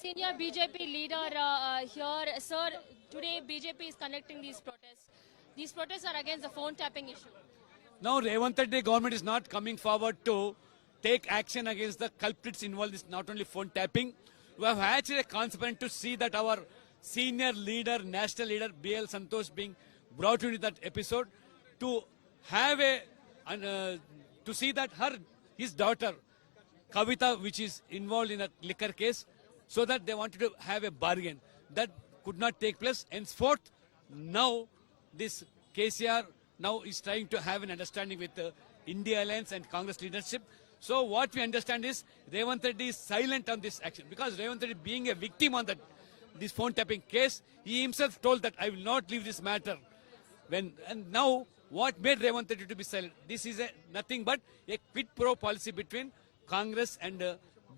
senior BJP leader here. Sir, today BJP is conducting these protests. These protests are against the phone tapping issue. Now, Revant Reddy government is not coming forward to take action against the culprits involved in not only phone tapping. We have actually a consequence to see that our senior leader, national leader, BL Santosh being brought into that episode to have a, to see that his daughter, Kavita, which is involved in a liquor case, so that they wanted to have a bargain. That could not take place. Henceforth, now this KCR now is trying to have an understanding with the India Alliance and Congress leadership. So what we understand is Revant Reddy is silent on this action because Revant Reddy being a victim on this phone tapping case, he himself told that I will not leave this matter. And now what made Revant Reddy to be silent? This is nothing but a quid pro policy between Congress and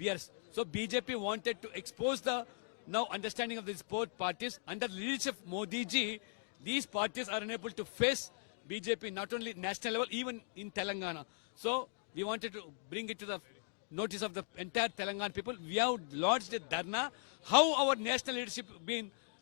BRS. So BJP wanted to expose the now understanding of these both parties. Under the leadership of Modi ji, these parties are unable to face BJP not only national level, even in Telangana. So we wanted to bring it to the notice of the entire Telangana people. We have lodged a dharna. How our national leadership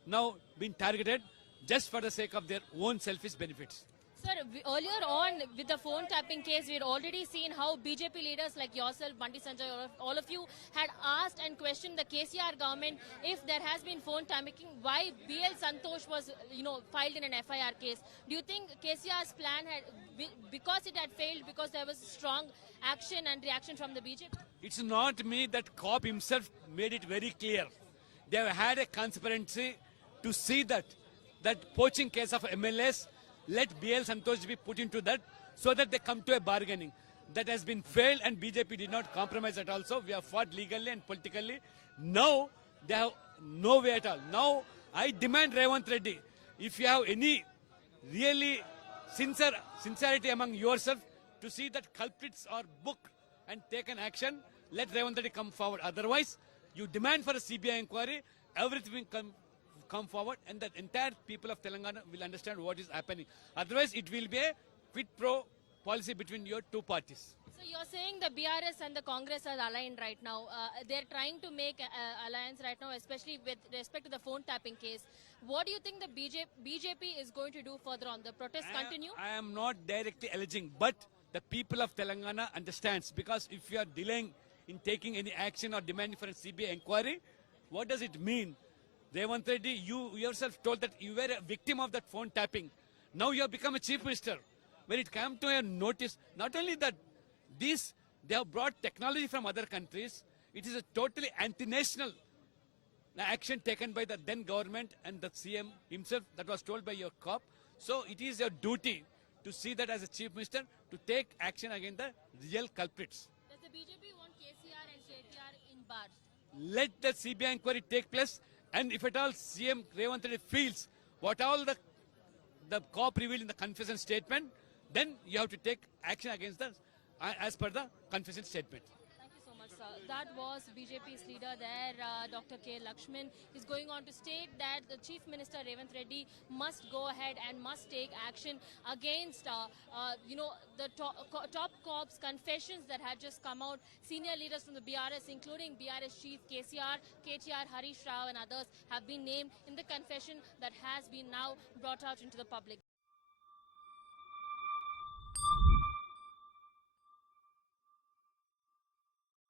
now been targeted just for the sake of their own selfish benefits. Sir, earlier on with the phone tapping case, we had already seen how BJP leaders like yourself, Bunty Sanjay, all of you had asked and questioned the KCR government if there has been phone tapping, why BL Santosh was, filed in an FIR case. Do you think KCR's plan had, because it had failed, because there was strong action and reaction from the BJP? It's not me, that cop himself made it very clear. They have had a conspiracy to see that poaching case of MLAs, let BL Santosh be put into that so that they come to a bargaining. That has been failed and BJP did not compromise at all. So we have fought legally and politically. Now they have no way at all. Now I demand Revant Reddy, if you have any really sincerity among yourself to see that culprits are booked and taken action, let Revant Reddy come forward. Otherwise, you demand for a CBI inquiry, everything will come forward and the entire people of Telangana will understand what is happening. Otherwise, it will be a quid pro policy between your two parties. So you're saying the BRS and the Congress are aligned right now. They're trying to make alliance right now, especially with respect to the phone tapping case. What do you think the BJP is going to do further on? The protests continue? I am not directly alleging, but the people of Telangana understands, because if you are delaying in taking any action or demanding for a CBI inquiry, what does it mean? Revant Reddy, you yourself told that you were a victim of that phone tapping. Now you have become a chief minister. When it comes to a notice, not only that they have brought technology from other countries, it is a totally anti-national action taken by the then government and the CM himself, that was told by your cop. So it is your duty to see that as a chief minister to take action against the real culprits. Does the BJP want KCR and KTR in bars? Let the CBI inquiry take place. And if at all CM Revant Reddy feels what all the cop revealed in the confession statement, then you have to take action against as per the confession statement. Thank you so much, sir. That was BJP's leader there, Dr. K. Lakshman, is going on to state that the Chief Minister Revant Reddy must go ahead and must take action against, the top cops' confessions that had just come out. Senior leaders from the BRS, including BRS Chief KCR, KTR, Harish Rao and others have been named in the confession that has been now brought out into the public.